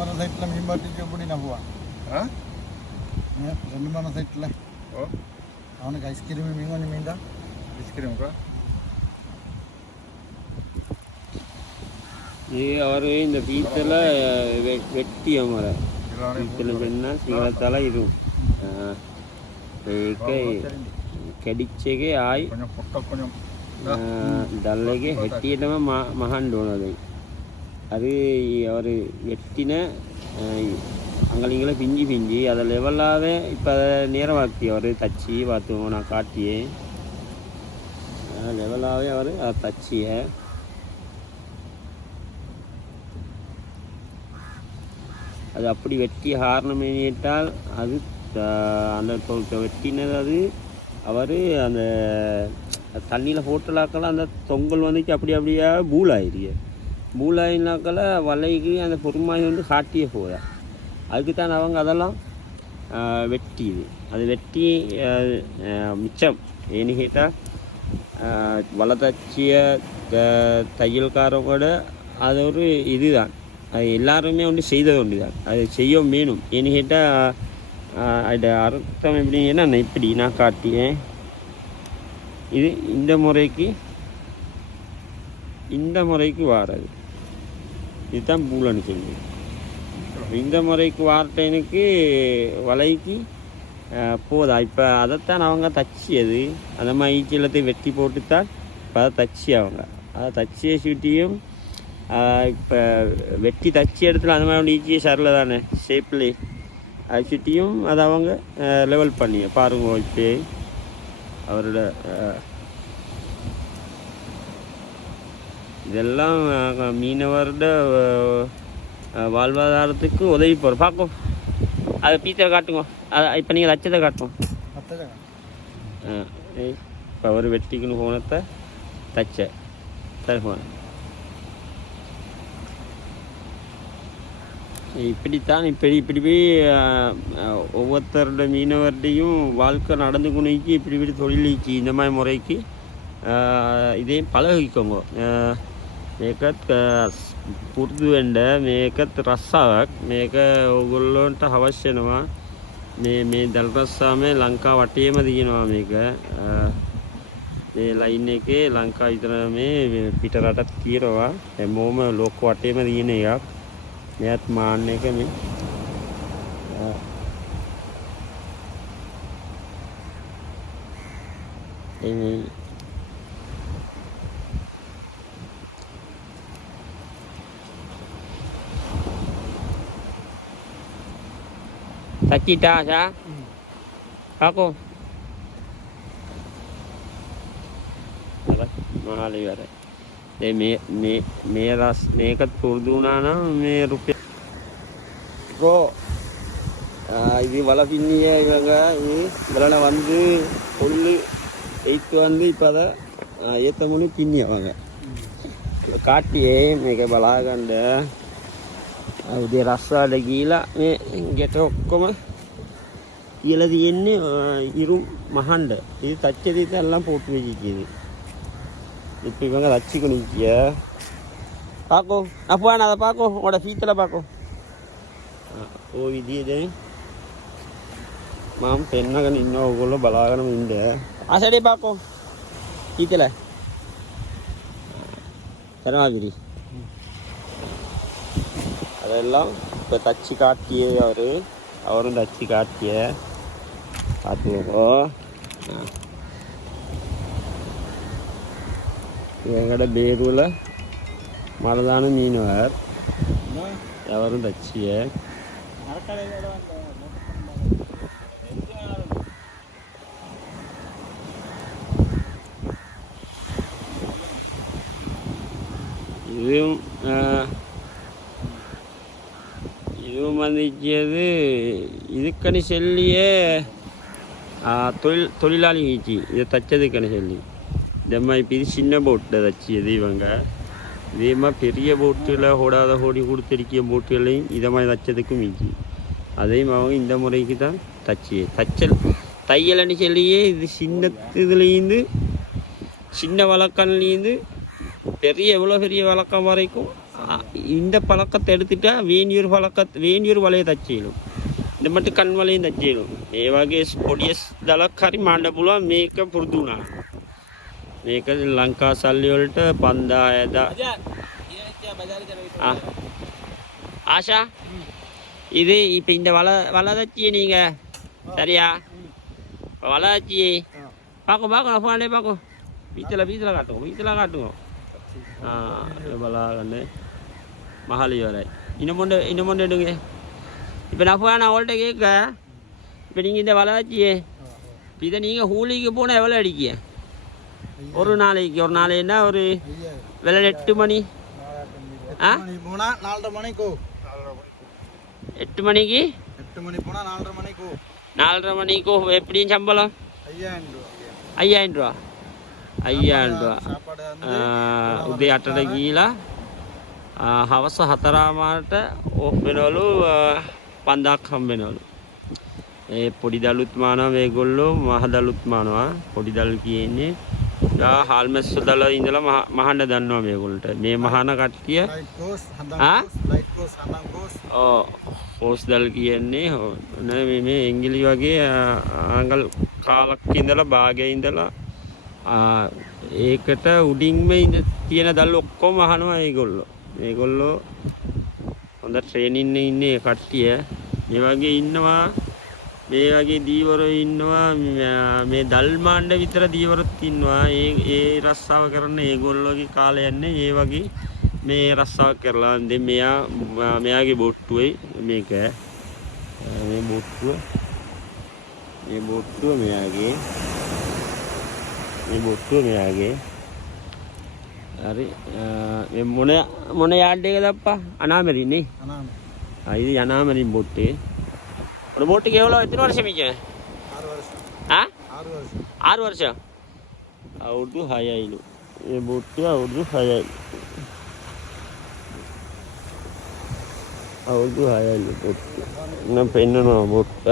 ரெண்டு சைட்டில் மீன் பாட்டிக்கு எப்படி நம்புவான் ரெண்டு சைட்டில் அவனுக்கு ஐஸ்கிரீம் மீன் கொஞ்சம் மீன் தான் ஐஸ்கிரீமுக்கா அவர் இந்த பீத்தில் வெட்டி அமர பீத்தில் சொன்னால் சிங்களத்தால் இருக்கும் කැඩිච්චගේ ආයි දල්ලගේ හෙටියටම මහන්න ඕනදයි அது அவர் வெட்டின அங்கலிங்களை பிஞ்சி பிஞ்சி அதை லெவலாகவே இப்போ நேரமாக்கி அவர் தச்சு பார்த்துவோம் நான் காட்டியே லெவலாகவே அவர் அதை தச்சிய அது அப்படி வெட்டி ஹாரணமேனிட்டால் அது அந்த வெட்டினது அது அவர் அந்த தண்ணியில் போட்டலாக்கெல்லாம் அந்த தொங்கல் வந்துச்சு அப்படியே பூலாயிருக்கு பூலாயினாக்கள் வலைக்கு அந்த பொறுமாய் வந்து காட்டியே போதா அதுக்கு தான் அவங்க அதெல்லாம் வெட்டிது அது வெட்டி மிச்சம் ஏன்னு கேட்டால் வலை தச்சிய தையல்காரங்களோட அது ஒரு இதுதான் அது எல்லாருமே வந்து செய்தது ஒன்று தான் அது செய்ய வேணும் ஏன்னு கேட்டால் அது அர்த்தம் எப்படின்னா நான் இப்படி நான் காட்டினேன் இது இந்த முறைக்கு வாராது இதுதான் பூலன்னு சொல்லுவேன் இந்த முறைக்கு வார்த்தைனுக்கு வலைக்கு போதா இப்போ அதைத்தான் அவங்க தச்சியது அந்த மாதிரி ஈச்சலத்தை வெட்டி போட்டுத்தான் இப்போ அதை தச்சி அவங்க அதை தச்சிய சுட்டியும் இப்போ வெட்டி தச்சி இடத்துல அந்த மாதிரி ஈச்சியை சரல தானே ஷேப்லே அது சுட்டியும் அதை அவங்க லெவல் பண்ணி பாருங்க இப்போ அவரோட இதெல்லாம் மீனவரோட வாழ்வாதாரத்துக்கு உதவி போகிறோம் பார்க்கும் அதை பீச்சரை காட்டுங்க அதை இப்போ நீங்கள் லட்சத்தை காட்டும் இப்போ அவர் வெட்டிக்குன்னு போனத்தை தச்ச சரி போன இப்படித்தான் இப்படி போய் ஒவ்வொருத்தரோட மீனவர்டையும் வாழ்க்கை நடந்து கொண்டு இப்படி தொழிலுக்கு இந்த மாதிரி முறைக்கு இதையும் பழகிக்கோங்க මේකත් පුරුදු වෙන්න මේකත් රස්සාවක් මේක ඕගොල්ලන්ට අවශ්‍ය වෙනවා මේ දල් රස්සාවේ ලංකාව වටේම දිනනවා මේක මේ ලයින් එකේ ලංකාව විතර මේ පිට රටත් තියෙනවා හැමෝම ලෝක වටේම දින එකක් මෙයත් මාන්න එක මේ Takita siya? Ako. Mahal yun. මේකත් පුරුදු වුණා නම් මේ රුපියල් ப்ரோ இது வலை பின்னிய இவங்க இதெல்லாம் வந்து பொண்ணு எய்த்து வந்து இப்போ அதை ஏற்ற முன்னு பின்னியவங்க காட்டியே மிக பலாகண்ட උදේ රස්සාවට ගිහිලා මේ ගෙට ඔක්කොම කියලා තියෙන්නේ ඉරුම් මහඬ. இது தச்சது இதெல்லாம் போட்டு வச்சிருக்குது. இப்போ இவங்க தச்சிக்கணிக்க பார்க்கோ அப்பா நான் அதை பார்க்கோ உங்களோட ஃபீத்தில் பார்க்கோ ஓ විදිහේ මම පෙන්නගෙන ඉන්න ඕගොල්ලෝ බලාගෙනම ඉන්න ආසඩේ பார்க்கோ ஃபீத்தில் தரமாதிரி அதெல்லாம் இப்போ தச்சு காட்டிய அவரும் தச்சு காட்டிய பார்த்துக்கோ எங்களோட பேரூரில் மலதான மீனவர் அவரும் தச்சிய இதுவும் வந்துச்சது இதுக்கணி செல்லியே தொழிலாளி ஈச்சி இதை தச்சதுக்கணி செல்லி இந்த மாதிரி இப்போ இது சின்ன போட்டில் தச்சியது இவங்க இதே மாதிரி பெரிய போட்டில் ஓடாத ஓடி கொடுத்துருக்கிய போட்டுகளையும் இதை மாதிரி தச்சதுக்கும் ஈச்சி அதையும் அவங்க இந்த முறைக்கு தான் தச்சல் தையலன்னு சொல்லியே இது சின்ன இதுலேருந்து சின்ன வழக்கன்லேருந்து பெரிய எவ்வளோ பெரிய வழக்கம் வரைக்கும் இந்த பழக்கத்தை எடுத்துட்டா வேணியூர் වලේ තච්චේලු. දෙමට කන් වලේ තච්චේලු. මේ වගේ පොඩියස් දලක් හරි මාන්න පුළුවන් මේක පුරුදු වුණා. මේක ලංකා සල්ලි වලට 5000 ஆஷா இது இப்போ இந்த வலை தச்சியே நீங்கள் சரியா இப்போ வலை தச்சி பார்க்கும் நான் ஃபோனே பார்க்கும் வீட்டில் காட்டுங்க பலாகண்டு மகாலி வரை இன்னும் எடுங்க இப்போ நான் ஃபோன் அவள்கிட்ட கேட்க இப்போ நீங்கள் இந்த வலை தச்சியே இதை நீங்கள் ஹூலிக்கு போனால் எவ்வளோ அடிக்க ஒரு நாளைக்குன்னா ஒரு விலை 8 மணி ஆ 4:30 மணிக்கு 8 மணிக்கு 8 மணி போனால் 4:30 மணிக்கு 4:30 மணிக்கு எப்படியும் சம்பளம் 5000 ரூபா 5000 ரூபா சாப்பாடு උදේ 8ට ගිහිලා හවස 4:00ට ඕෆ් වෙනවලු 5000ක් හම්බ වෙනවලු. ඒ පොඩි දළුත් මානවා මේගොල්ලෝ මහ දළුත් මානවා. පොඩි දළු කියන්නේ හාල්මැස්ස දල ඉඳලා මහන්න දන්නවා මේගොල්ලන්ට. මේ මහාන කට්ටිය හෝස් දල් කියන්නේ මේ එංගිලි වගේ ආංගල් කාලක් ඉඳලා භාගයේ ඉඳලා ඒකට උඩින්ම තියෙන දල් ඔක්කොම අහනවා මේගොල්ලෝ හොඳ ට්‍රේනින් ඉන්නේ කට්ටිය. මේ වගේ ඉන්නවා මේ වගේ දීවරෝ ඉන්නවා මේ දල් මාණ්ඩ විතර දීවරොත් ඉන්නවා. ඒ රස්සාව කරන ඒගොල්ලෝගේ කාලය යන්නේ ඒ වගේ මේ රස්සාව කරලා දැන් මෙයාගේ බොට්ටුවේ මේක මේ බොට්ටුව මෙයාගේ හරි මේ මොන යාඩ් එකද අප්පා අනාමරි නේ இது அனாமரி போட்டு ஒரு போட்டுக்கு எவ்வளோ எத்தனை வருஷம் மிச்ச 6 வருஷம் ஆ 6 வருஷம் 6 வருஷம் අවුරුදු 6යිලු මේ බොට්ටුව අවුරුදු 6යිලු අවුරුදු 6යිලු බොට්ටුව නම් පෙන්නනවා බොට්ට